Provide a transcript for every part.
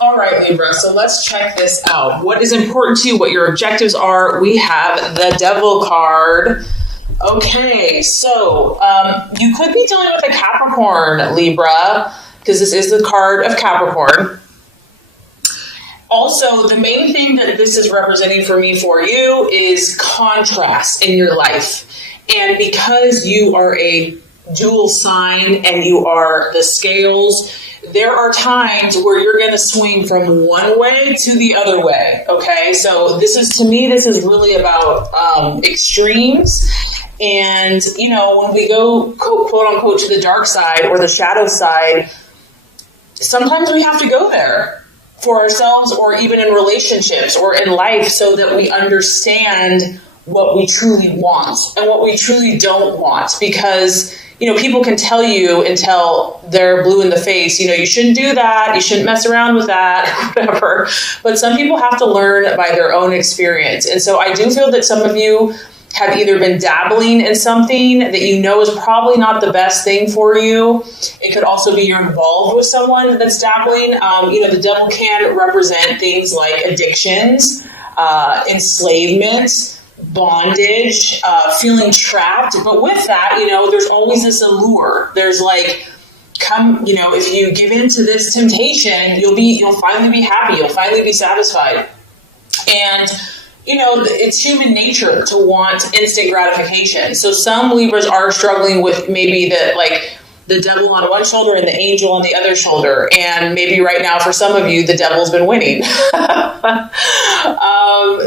All right, Libra, so let's check this out. What is important to you, what your objectives are? We have the Devil card. Okay, so you could be dealing with a Capricorn, Libra, because this is the card of Capricorn. Also, the main thing that this is representing for me for you is contrast in your life. And because you are a dual sign and you are the scales, there are times where you're going to swing from one way to the other way. Okay, so this is, to me, this is really about extremes. And, you know, when we go, quote unquote, to the dark side or the shadow side, sometimes we have to go there for ourselves or even in relationships or in life so that we understand what we truly want and what we truly don't want. Because, you know, people can tell you until they're blue in the face, you know, you shouldn't do that, you shouldn't mess around with that, whatever. But some people have to learn by their own experience. And so I do feel that some of you have either been dabbling in something that you know is probably not the best thing for you. It could also be you're involved with someone that's dabbling. You know, the devil can represent things like addictions, enslavement, bondage, feeling trapped. But with that, you know, there's always this allure. There's like, come, you know, if you give in to this temptation, you'll finally be happy. You'll finally be satisfied. And you know, it's human nature to want instant gratification. So some Libras are struggling with maybe the devil on one shoulder and the angel on the other shoulder. And maybe right now for some of you, the devil's been winning.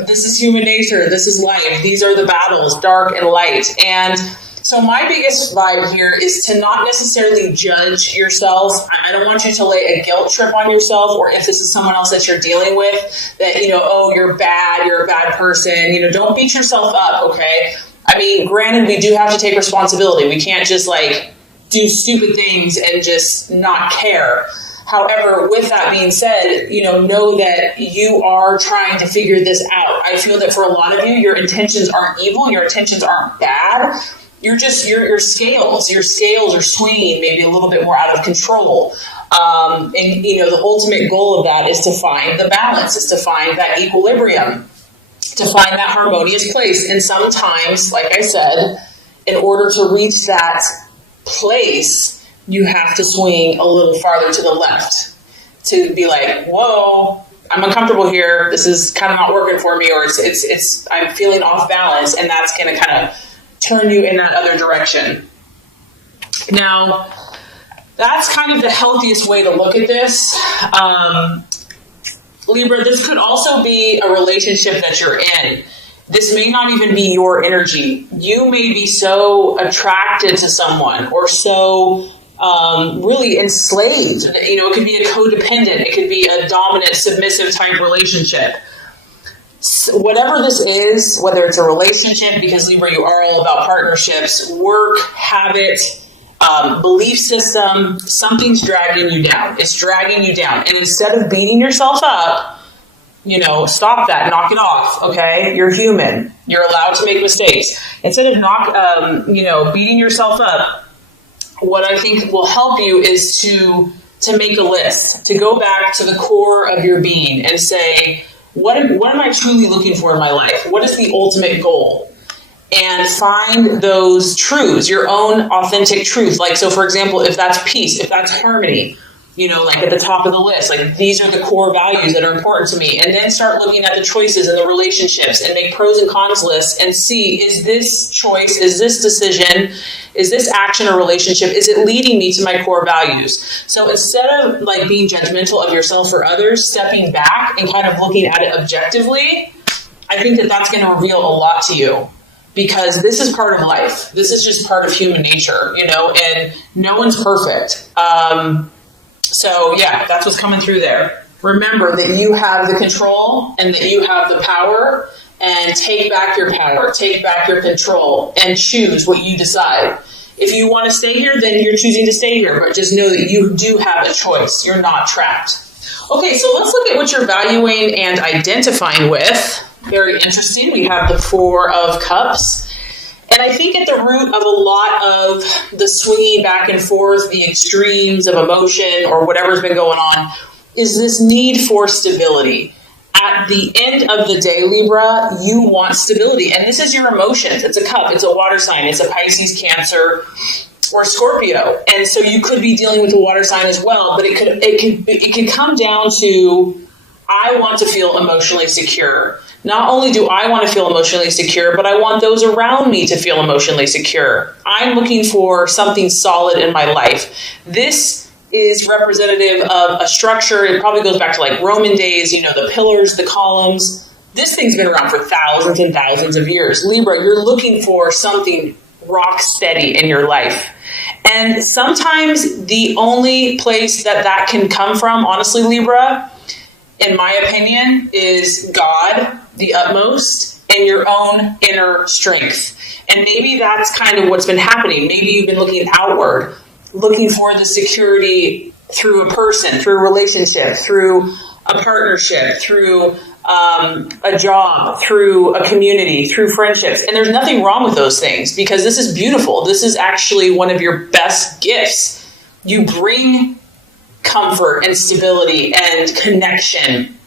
This is human nature. This is life. These are the battles, dark and light. And so my biggest vibe here is to not necessarily judge yourself. I don't want you to lay a guilt trip on yourself, or if this is someone else that you're dealing with, that, you know, oh, you're bad, you're a bad person. You know, don't beat yourself up, okay? I mean, granted, we do have to take responsibility. We can't just like do stupid things and just not care. However, with that being said, you know that you are trying to figure this out. I feel that for a lot of you, your intentions aren't evil, your intentions aren't bad. You're just, your scales are swinging maybe a little bit more out of control. And, you know, the ultimate goal of that is to find the balance, is to find that equilibrium, to find that harmonious place. And sometimes, like I said, in order to reach that place, you have to swing a little farther to the left to be like, whoa, I'm uncomfortable here. This is kind of not working for me, or it's I'm feeling off balance, and that's going to kind of turn you in that other direction. Now, that's kind of the healthiest way to look at this. Libra, this could also be a relationship that you're in. This may not even be your energy. You may be so attracted to someone or so really enslaved. You know, it could be a codependent. It could be a dominant, submissive type relationship. Whatever this is, whether it's a relationship, because Libra, you are all about partnerships, work, habit, belief system, something's dragging you down. It's dragging you down. And instead of beating yourself up, you know, stop that, knock it off, okay? You're human. You're allowed to make mistakes. Instead of beating yourself up, what I think will help you is to make a list, to go back to the core of your being and say, what am I truly looking for in my life? What is the ultimate goal? And find those truths, your own authentic truth. Like, so for example, if that's peace, if that's harmony, you know, like at the top of the list, like these are the core values that are important to me. And then start looking at the choices and the relationships and make pros and cons lists and see, is this choice, is this decision, is this action or relationship, is it leading me to my core values? So instead of like being judgmental of yourself or others, stepping back and kind of looking at it objectively, I think that that's going to reveal a lot to you. Because this is part of life. This is just part of human nature, you know, and no one's perfect. So yeah, that's what's coming through there. Remember that you have the control and that you have the power, and take back your power, take back your control, and choose what you decide. If you want to stay here, then you're choosing to stay here, but just know that you do have a choice. You're not trapped. Okay, so let's look at what you're valuing and identifying with. Very interesting. We have the Four of Cups. And I think at the root of a lot of the swinging back and forth, the extremes of emotion or whatever's been going on, is this need for stability. At the end of the day, Libra, you want stability. And this is your emotions. It's a cup. It's a water sign. It's a Pisces, Cancer, or Scorpio. And so you could be dealing with a water sign as well. But it could come down to, I want to feel emotionally secure. Not only do I want to feel emotionally secure, but I want those around me to feel emotionally secure. I'm looking for something solid in my life. This is representative of a structure. It probably goes back to like Roman days, the pillars, the columns. This thing's been around for thousands and thousands of years. Libra, you're looking for something rock steady in your life. And sometimes the only place that can come from, honestly, Libra, in my opinion, is God, the utmost, and your own inner strength. And maybe that's kind of what's been happening. Maybe you've been looking outward, looking for the security through a person, through a relationship, through a partnership, through a job, through a community, through friendships. And there's nothing wrong with those things, because this is beautiful. This is actually one of your best gifts. You bring comfort and stability and connection.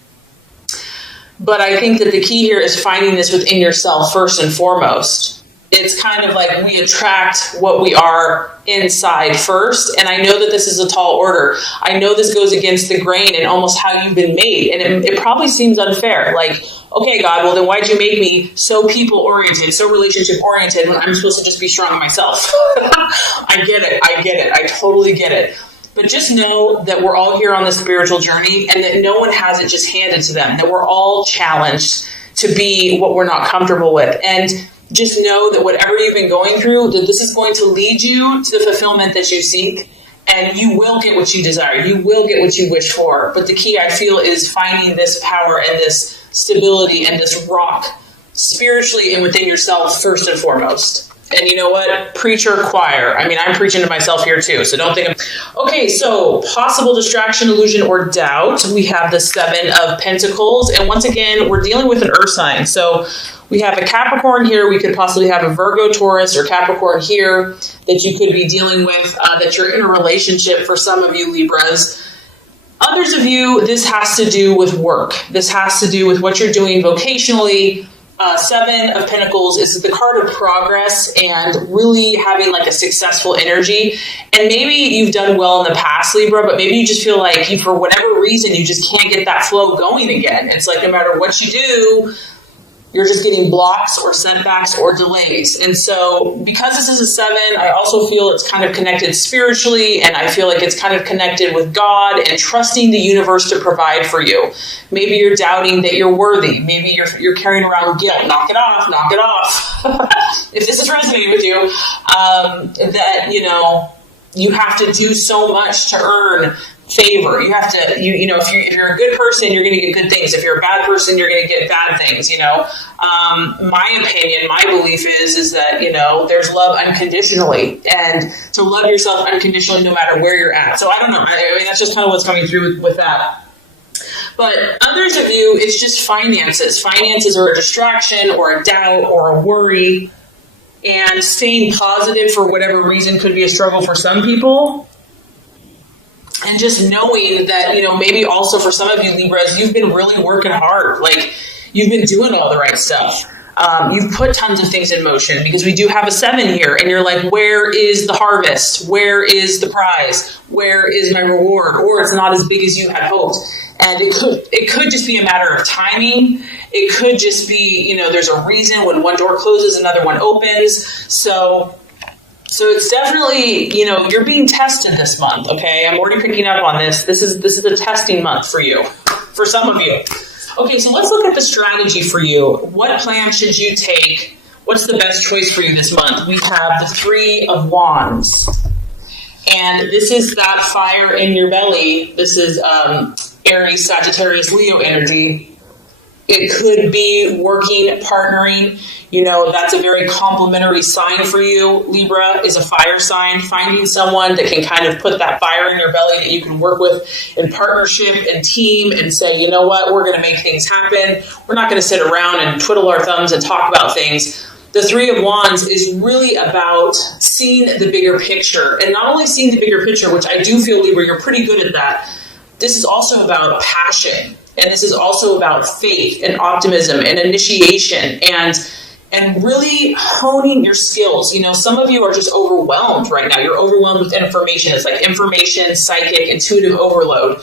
But I think that the key here is finding this within yourself first and foremost. It's kind of like we attract what we are inside first. And I know that this is a tall order. I know this goes against the grain and almost how you've been made. And it probably seems unfair. Like, okay, God, well, then why'd you make me so people-oriented, so relationship-oriented when I'm supposed to just be strong myself? I get it. I totally get it. But just know that we're all here on this spiritual journey, and that no one has it just handed to them, that we're all challenged to be what we're not comfortable with. And just know that whatever you've been going through, that this is going to lead you to the fulfillment that you seek, and you will get what you desire. You will get what you wish for. But the key, I feel, is finding this power and this stability and this rock spiritually and within yourself first and foremost. And you know what? Preacher, choir. I mean, I'm preaching to myself here too, so don't think Okay, so possible distraction, illusion, or doubt. We have the Seven of Pentacles. And once again, we're dealing with an earth sign. So we have a Capricorn here. We could possibly have a Virgo, Taurus, or Capricorn here that you could be dealing with, that you're in a relationship for some of you Libras. Others of you, this has to do with work. This has to do with what you're doing vocationally. Seven of Pentacles is the card of progress and really having like a successful energy. And maybe you've done well in the past, Libra, but maybe you just feel like for whatever reason, you just can't get that flow going again. It's like no matter what you do, you're just getting blocks or setbacks or delays. And so because this is a seven, I also feel it's kind of connected spiritually, and I feel like it's kind of connected with God and trusting the universe to provide for you. Maybe you're doubting that you're worthy. Maybe you're carrying around guilt. Knock it off, knock it off. If this is resonating with you, that, you have to do so much to earn favor. You have to, if you're a good person, you're going to get good things. If you're a bad person, you're going to get bad things, My opinion, my belief is that, there's love unconditionally, and to love yourself unconditionally no matter where you're at. So I don't know. I mean, that's just kind of what's coming through with that. But others of you, it's just finances. Finances are a distraction or a doubt or a worry. And staying positive for whatever reason could be a struggle for some people. And just knowing that, maybe also for some of you Libras, you've been really working hard. Like, you've been doing all the right stuff. You've put tons of things in motion, because we do have a seven here. And you're like, where is the harvest? Where is the prize? Where is my reward? Or it's not as big as you had hoped. And it could just be a matter of timing. It could just be, there's a reason when one door closes, another one opens. So it's definitely, you're being tested this month, okay? I'm already picking up on this. This is a testing month for you, for some of you. Okay, so let's look at the strategy for you. What plan should you take? What's the best choice for you this month? We have the Three of Wands. And this is that fire in your belly. This is Aries, Sagittarius, Leo energy. It could be working, partnering. That's a very complimentary sign for you. Libra is a fire sign. Finding someone that can kind of put that fire in your belly that you can work with in partnership and team and say, you know what, we're going to make things happen. We're not going to sit around and twiddle our thumbs and talk about things. The Three of Wands is really about seeing the bigger picture. And not only seeing the bigger picture, which I do feel, Libra, you're pretty good at that, this is also about passion. And this is also about faith and optimism and initiation and really honing your skills. Some of you are just overwhelmed right now. You're overwhelmed with information. It's like information, psychic, intuitive overload.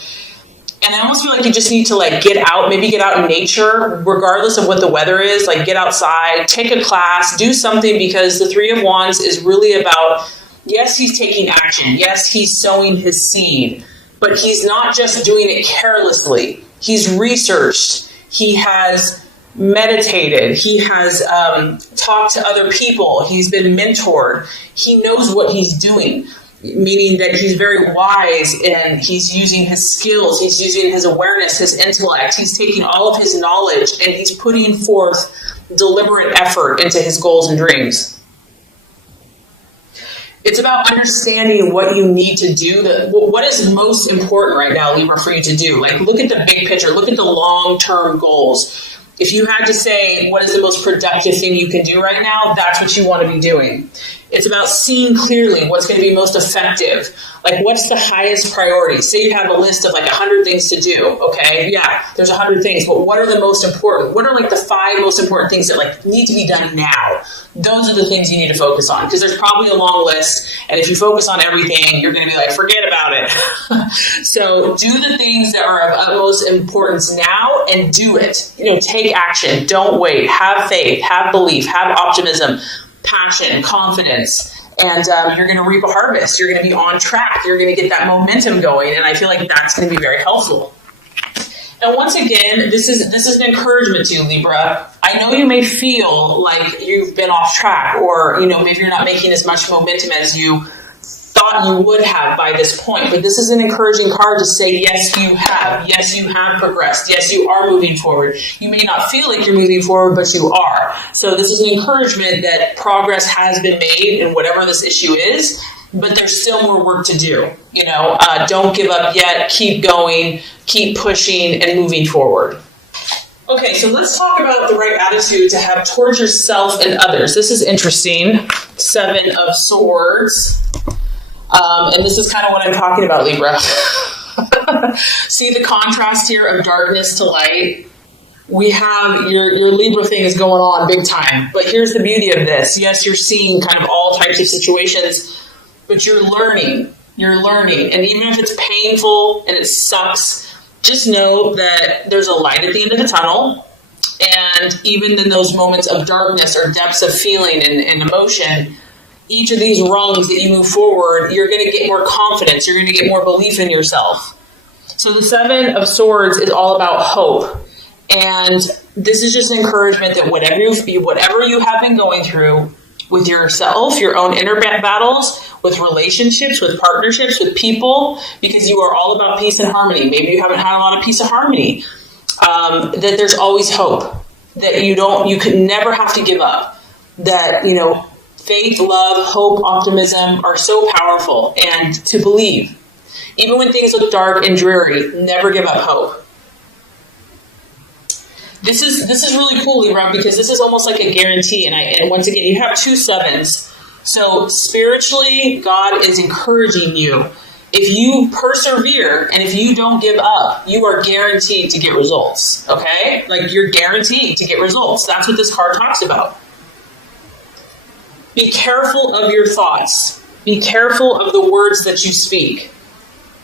And I almost feel like you just need to get out, maybe get out in nature, regardless of what the weather is, get outside, take a class, do something, because the Three of Wands is really about, yes, he's taking action. Yes, he's sowing his seed, but he's not just doing it carelessly. He's researched. He has meditated. He has talked to other people. He's been mentored. He knows what he's doing, meaning that he's very wise and he's using his skills. He's using his awareness, his intellect. He's taking all of his knowledge and he's putting forth deliberate effort into his goals and dreams. It's about understanding what you need to do. What is most important right now, Libra, for you to do? Look at the big picture. Look at the long-term goals. If you had to say what is the most productive thing you can do right now, that's what you want to be doing. It's about seeing clearly what's going to be most effective. What's the highest priority? Say you have a list of 100 things to do. Okay, yeah, there's 100 things, but what are the most important? What are the 5 most important things that need to be done now? Those are the things you need to focus on, because there's probably a long list, and if you focus on everything, you're going to be forget about it. So do the things that are of utmost importance now and do it. Take action. Don't wait. Have faith. Have belief. Have optimism, passion, confidence, and you're going to reap a harvest. You're going to be on track. You're going to get that momentum going, and I feel like that's going to be very helpful. And once again, this is an encouragement to you, Libra. I know you may feel like you've been off track, or maybe you're not making as much momentum as you thought you would have by this point, but this is an encouraging card to say, yes, you have. Yes, you have progressed. Yes, you are moving forward. You may not feel like you're moving forward, but you are. So this is an encouragement that progress has been made in whatever this issue is, but there's still more work to do. Don't give up yet. Keep going, keep pushing and moving forward. Okay, so let's talk about the right attitude to have towards yourself and others. This is interesting. 7 of Swords. And this is kind of what I'm talking about, Libra. See the contrast here of darkness to light? We have your Libra thing is going on big time. But here's the beauty of this. Yes, you're seeing kind of all types of situations, but you're learning. You're learning. And even if it's painful and it sucks, just know that there's a light at the end of the tunnel. And even in those moments of darkness or depths of feeling and emotion, each of these rungs that you move forward, you're going to get more confidence. You're going to get more belief in yourself. So the 7 of Swords is all about hope. And this is just an encouragement that whatever you have been going through with yourself, your own inner battles, with relationships, with partnerships, with people, because you are all about peace and harmony. Maybe you haven't had a lot of peace and harmony. That there's always hope. That you can never have to give up. That, faith, love, hope, optimism are so powerful, and to believe. Even when things look dark and dreary, never give up hope. This is really cool, Libra, because this is almost like a guarantee. And once again, you have 2 sevens. So spiritually, God is encouraging you. If you persevere and if you don't give up, you are guaranteed to get results. Okay? You're guaranteed to get results. That's what this card talks about. Be careful of your thoughts. Be careful of the words that you speak.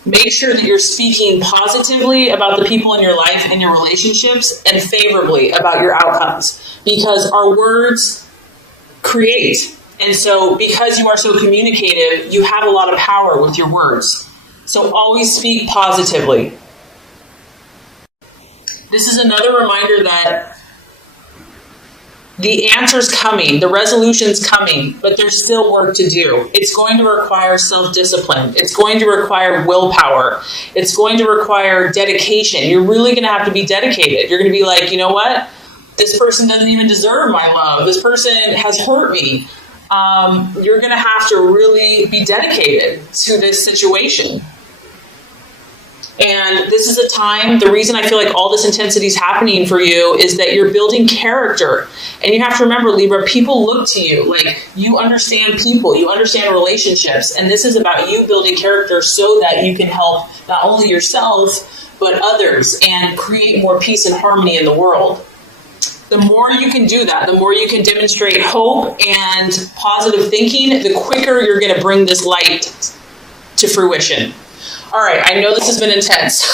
Make sure that you're speaking positively about the people in your life and your relationships, and favorably about your outcomes, because our words create. And so because you are so communicative, you have a lot of power with your words. So always speak positively. This is another reminder that the answer's coming, the resolution's coming, but there's still work to do. It's going to require self-discipline. It's going to require willpower. It's going to require dedication. You're really going to have to be dedicated. You're going to be like, you know what? This person doesn't even deserve my love. This person has hurt me. You're going to have to really be dedicated to this situation. And this is a time, the reason I feel like all this intensity is happening for you is that you're building character. And you have to remember, Libra, people look to you. Like, you understand people, you understand relationships. And this is about you building character so that you can help not only yourself, but others and create more peace and harmony in the world. The more you can do that, the more you can demonstrate hope and positive thinking, the quicker you're going to bring this light to fruition. All right, I know this has been intense,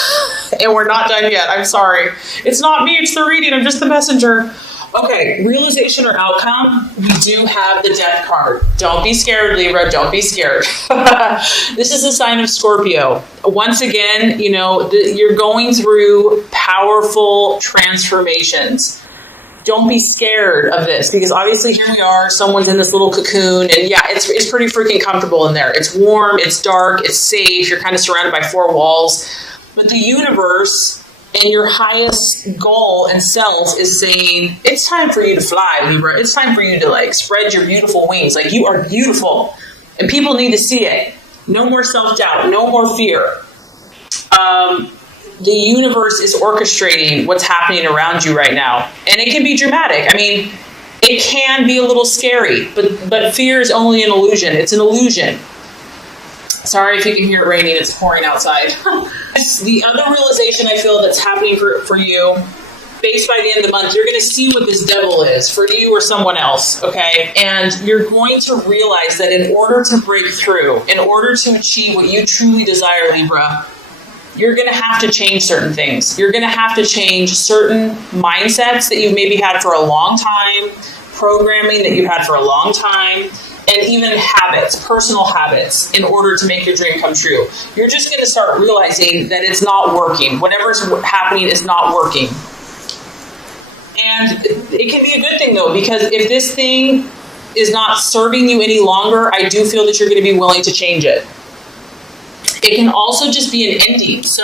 and we're not done yet. I'm sorry. It's not me, it's the reading. I'm just the messenger. Okay, realization or outcome, we do have the Death card. Don't be scared, Libra. Don't be scared. This is a sign of Scorpio. Once again, you know, you're going through powerful transformations. Don't be scared of this, because obviously here we are, someone's in this little cocoon, and yeah, it's pretty freaking comfortable in there. It's warm, it's dark, it's safe, you're kind of surrounded by four walls. But the universe and your highest goal and self is saying, it's time for you to fly, Libra. It's time for you to like spread your beautiful wings. Like, you are beautiful, and people need to see it. No more self-doubt, no more fear. The universe is orchestrating what's happening around you right now. And it can be dramatic. I mean, it can be a little scary, but fear is only an illusion. It's an illusion. Sorry if you can hear it raining. It's pouring outside. The other realization I feel that's happening for you, based by the end of the month, you're going to see what this devil is for you or someone else, okay? And you're going to realize that in order to break through, in order to achieve what you truly desire, Libra, you're going to have to change certain things. You're going to have to change certain mindsets that you've maybe had for a long time, programming that you've had for a long time, and even habits, personal habits, in order to make your dream come true. You're just going to start realizing that it's not working. Whatever's happening is not working. And it can be a good thing, though, because if this thing is not serving you any longer, I do feel that you're going to be willing to change it. It can also just be an ending. So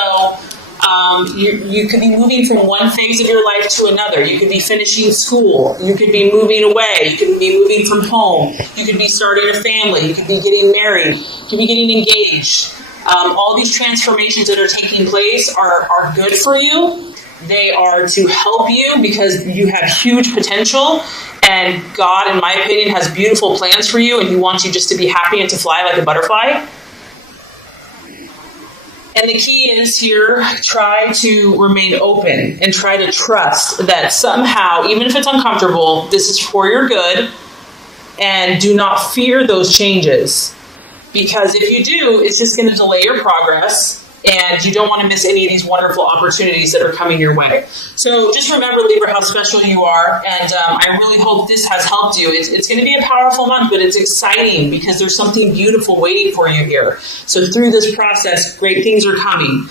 you could be moving from one phase of your life to another. You could be finishing school. You could be moving away. You could be moving from home. You could be starting a family. You could be getting married. You could be getting engaged. All these transformations that are taking place are good for you. They are to help you because you have huge potential. And God, in my opinion, has beautiful plans for you. And He wants you just to be happy and to fly like a butterfly. And the key is here, try to remain open and try to trust that somehow, even if it's uncomfortable, this is for your good. And do not fear those changes. Because if you do, it's just going to delay your progress. And you don't want to miss any of these wonderful opportunities that are coming your way. So just remember, Libra, how special you are. And I really hope this has helped you. It's going to be a powerful month, but it's exciting because there's something beautiful waiting for you here. So through this process, great things are coming.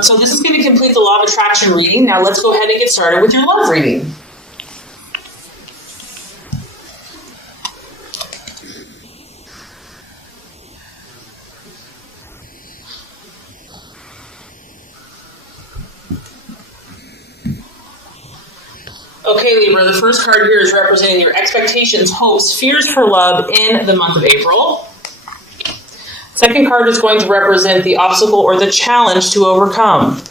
So this is going to complete the Law of Attraction reading. Now let's go ahead and get started with your love reading. Okay, Libra, the first card here is representing your expectations, hopes, fears for love in the month of April. Second card is going to represent the obstacle or the challenge to overcome.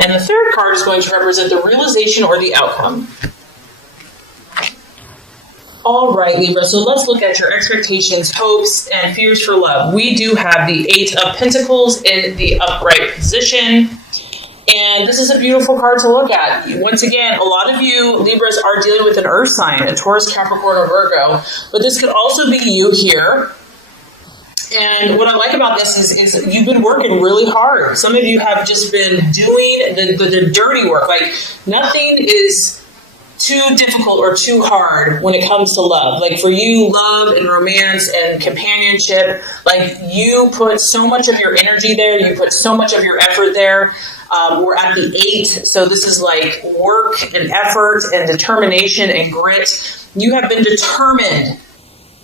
And the third card is going to represent the realization or the outcome. All right, Libra, so let's look at your expectations, hopes, and fears for love. We do have the Eight of Pentacles in the upright position. And this is a beautiful card to look at. Once again, a lot of you Libras are dealing with an earth sign, a Taurus, Capricorn, or Virgo. But this could also be you here. And what I like about this is you've been working really hard. Some of you have just been doing the dirty work. Like, nothing is too difficult or too hard when it comes to love. Like, for you, love and romance and companionship, like, you put so much of your energy there. You put so much of your effort there. We're at the 8, so this is like work and effort and determination and grit. You have been determined,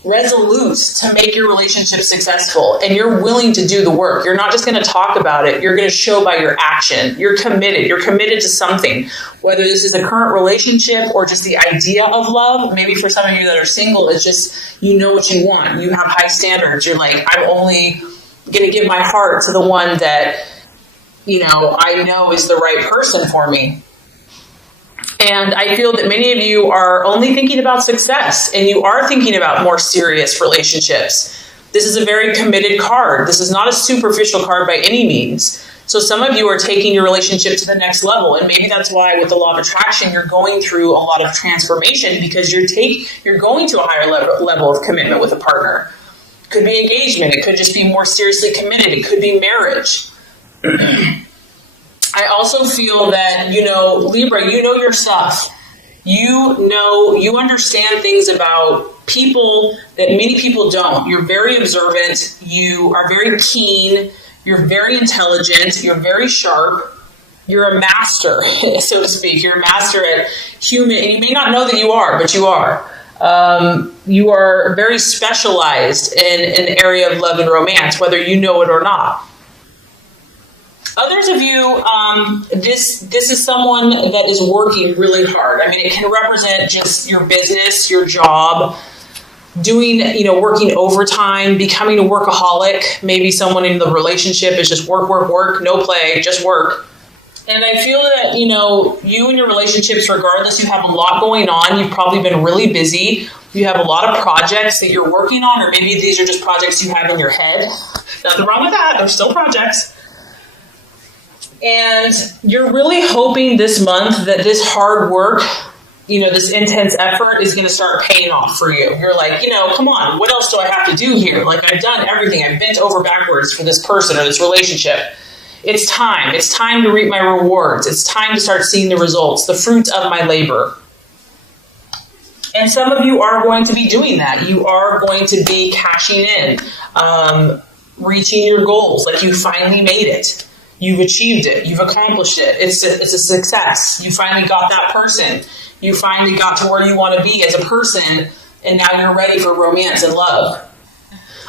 resolute to make your relationship successful, and you're willing to do the work. You're not just going to talk about it. You're going to show by your action. You're committed. You're committed to something, whether this is a current relationship or just the idea of love. Maybe for some of you that are single, it's just, you know what you want. You have high standards. You're like, I'm only going to give my heart to the one that, I know is the right person for me. And I feel that many of you are only thinking about success, and you are thinking about more serious relationships. This is a very committed card. This is not a superficial card by any means. So some of you are taking your relationship to the next level, and maybe that's why with the law of attraction, you're going through a lot of transformation, because you're going to a higher level of commitment with a partner. It could be engagement. It could just be more seriously committed. It could be marriage. I also feel that, Libra, you know your stuff. You understand things about people that many people don't. You're very observant. You are very keen. You're very intelligent. You're very sharp. You're a master, so to speak. You're a master at human, and you may not know that you are, but you are. You are very specialized in an area of love and romance, whether you know it or not. Others of you, this is someone that is working really hard. I mean, it can represent just your business, your job, doing, working overtime, becoming a workaholic. Maybe someone in the relationship is just work, no play, just work. And I feel that, you and your relationships, regardless, you have a lot going on. You've probably been really busy. You have a lot of projects that you're working on, or maybe these are just projects you have in your head. Nothing wrong with that. They're still projects. And you're really hoping this month that this hard work, this intense effort is going to start paying off for you. You're like, come on, what else do I have to do here? Like, I've done everything. I've bent over backwards for this person or this relationship. It's time. It's time to reap my rewards. It's time to start seeing the results, the fruits of my labor. And some of you are going to be doing that. You are going to be cashing in, reaching your goals. Like, you finally made it. You've achieved it. You've accomplished it. It's a success. You finally got that person. You finally got to where you want to be as a person, and now you're ready for romance and love.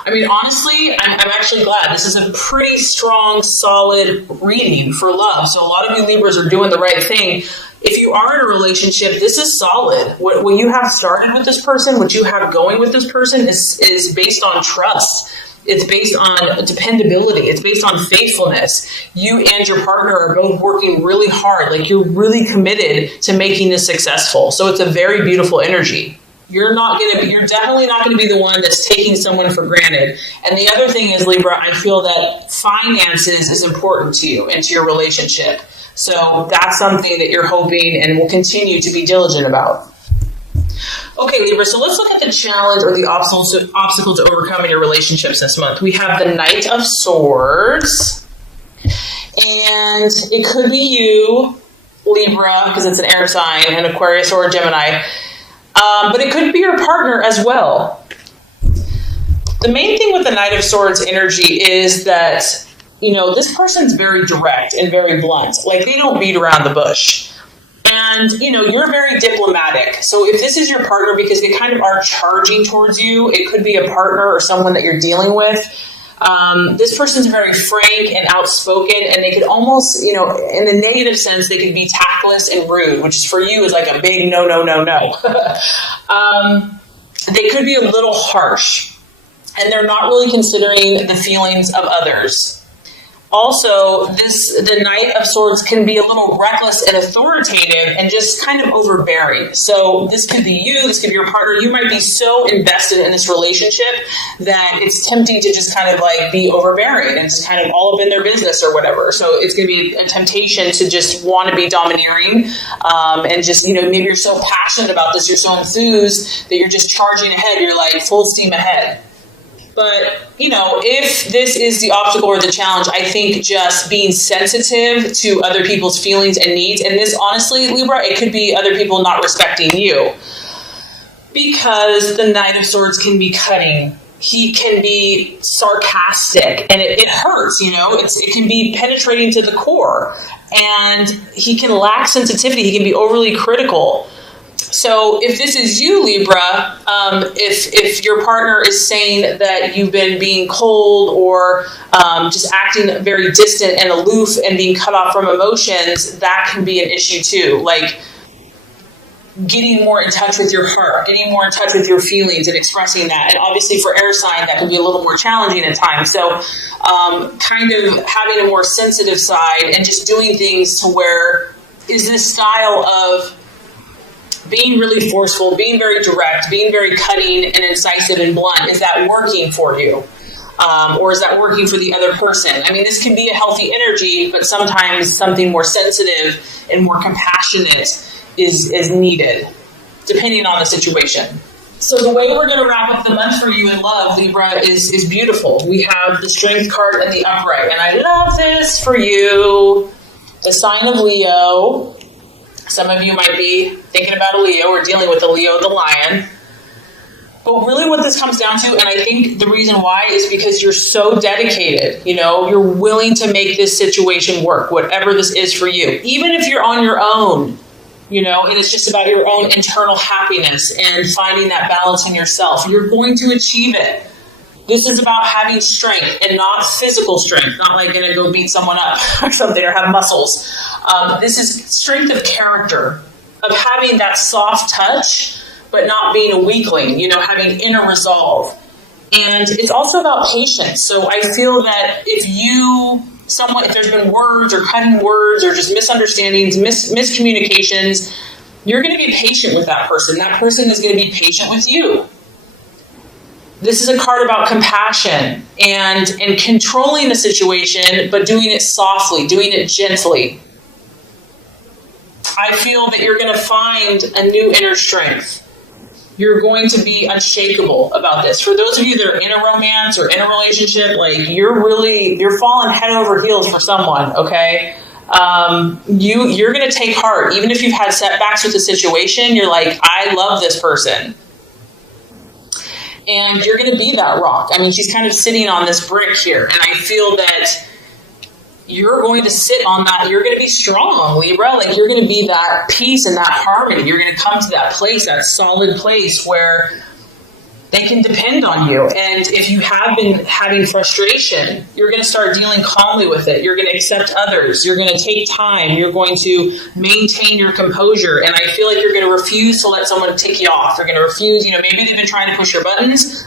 I mean, honestly, I'm actually glad. This is a pretty strong, solid reading for love. So a lot of you Libras are doing the right thing. If you are in a relationship, this is solid. What you have started with this person, what you have going with this person is based on trust. It's based on dependability. It's based on faithfulness. You and your partner are both working really hard. Like, you're really committed to making this successful. So it's a very beautiful energy. You're definitely not going to be the one that's taking someone for granted. And the other thing is, Libra, I feel that finances is important to you and to your relationship. So that's something that you're hoping and will continue to be diligent about. Okay, Libra, so let's look at the challenge or the obstacle to overcome in your relationships this month. We have the Knight of Swords, and it could be you, Libra, because it's an air sign, an Aquarius or a Gemini, but it could be your partner as well. The main thing with the Knight of Swords energy is that, this person's very direct and very blunt. Like, they don't beat around the bush. And, you're very diplomatic. So if this is your partner, because they kind of are charging towards you, it could be a partner or someone that you're dealing with. This person's very frank and outspoken, and they could almost, in the negative sense, they could be tactless and rude, which is for you is like a big no. They could be a little harsh, and they're not really considering the feelings of others. Also, the Knight of Swords can be a little reckless and authoritative and just kind of overbearing. So this could be you, this could be your partner. You might be so invested in this relationship that it's tempting to just kind of like be overbearing and just kind of all up in their business or whatever. So it's going to be a temptation to just want to be domineering and just, maybe you're so passionate about this, you're so enthused that you're just charging ahead. You're like full steam ahead. But, if this is the obstacle or the challenge, I think just being sensitive to other people's feelings and needs, and this, honestly, Libra, it could be other people not respecting you. Because the Knight of Swords can be cutting. He can be sarcastic, and it hurts, it can be penetrating to the core. And he can lack sensitivity. He can be overly critical. So if this is you, Libra, if your partner is saying that you've been being cold or just acting very distant and aloof and being cut off from emotions, that can be an issue too. Like, getting more in touch with your heart, getting more in touch with your feelings and expressing that. And obviously for air sign, that can be a little more challenging at times. So kind of having a more sensitive side and just doing things to where is this style of being really forceful, being very direct, being very cutting and incisive and blunt, is that working for you? Or is that working for the other person? I mean, this can be a healthy energy, but sometimes something more sensitive and more compassionate is needed, depending on the situation. So the way we're going to wrap up the month for you in love, Libra, is beautiful. We have the Strength card and the Upright, and I love this for you. The sign of Leo. Some of you might be thinking about a Leo or dealing with a Leo, the lion. But really what this comes down to, and I think the reason why, is because you're so dedicated. You know, you're willing to make this situation work, whatever this is for you. Even if you're on your own, you know, and it's just about your own internal happiness and finding that balance in yourself. You're going to achieve it. This is about having strength and not physical strength, not like going to go beat someone up or something or have muscles. This is strength of character, of having that soft touch, but not being a weakling, you know, having inner resolve. And it's also about patience. So I feel that if there's been words or cutting words or just misunderstandings, miscommunications, you're going to be patient with that person. That person is going to be patient with you. This is a card about compassion and controlling the situation, but doing it softly, doing it gently. I feel that you're going to find a new inner strength. You're going to be unshakable about this. For those of you that are in a romance or in a relationship, like you're falling head over heels for someone, okay? You're going to take heart. Even if you've had setbacks with the situation, you're like, I love this person. And you're going to be that rock. I mean, she's kind of sitting on this brick here. And I feel that you're going to sit on that. You're going to be strong, Libra. Like, you're going to be that peace and that harmony. You're going to come to that place, that solid place where they can depend on you. And if you have been having frustration, you're going to start dealing calmly with it. You're going to accept others. You're going to take time. You're going to maintain your composure. And I feel like you're going to refuse to let someone tick you off. You're going to refuse, maybe they've been trying to push your buttons.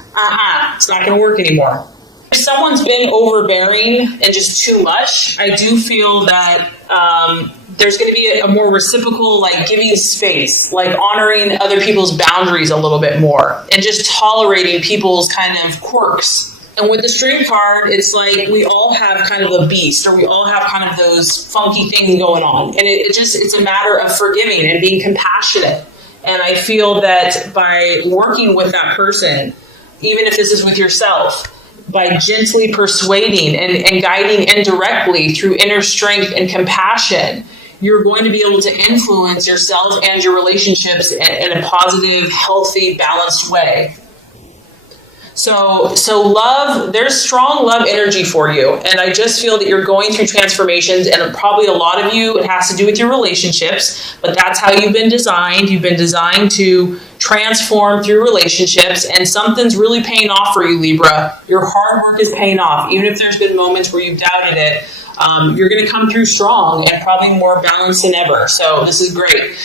It's not going to work anymore. If someone's been overbearing and just too much, I do feel that there's going to be a more reciprocal, like giving space, like honoring other people's boundaries a little bit more and just tolerating people's kind of quirks. And with the Strength card, it's like we all have kind of a beast, or we all have kind of those funky things going on. And it's a matter of forgiving and being compassionate. And I feel that by working with that person, even if this is with yourself, by gently persuading and guiding indirectly through inner strength and compassion, you're going to be able to influence yourself and your relationships in a positive, healthy, balanced way. So love, there's strong love energy for you. And I just feel that you're going through transformations, and probably a lot of you, it has to do with your relationships, but that's how you've been designed. You've been designed to transform through relationships, and something's really paying off for you, Libra. Your hard work is paying off. Even if there's been moments where you've doubted it, you're going to come through strong and probably more balanced than ever. So this is great.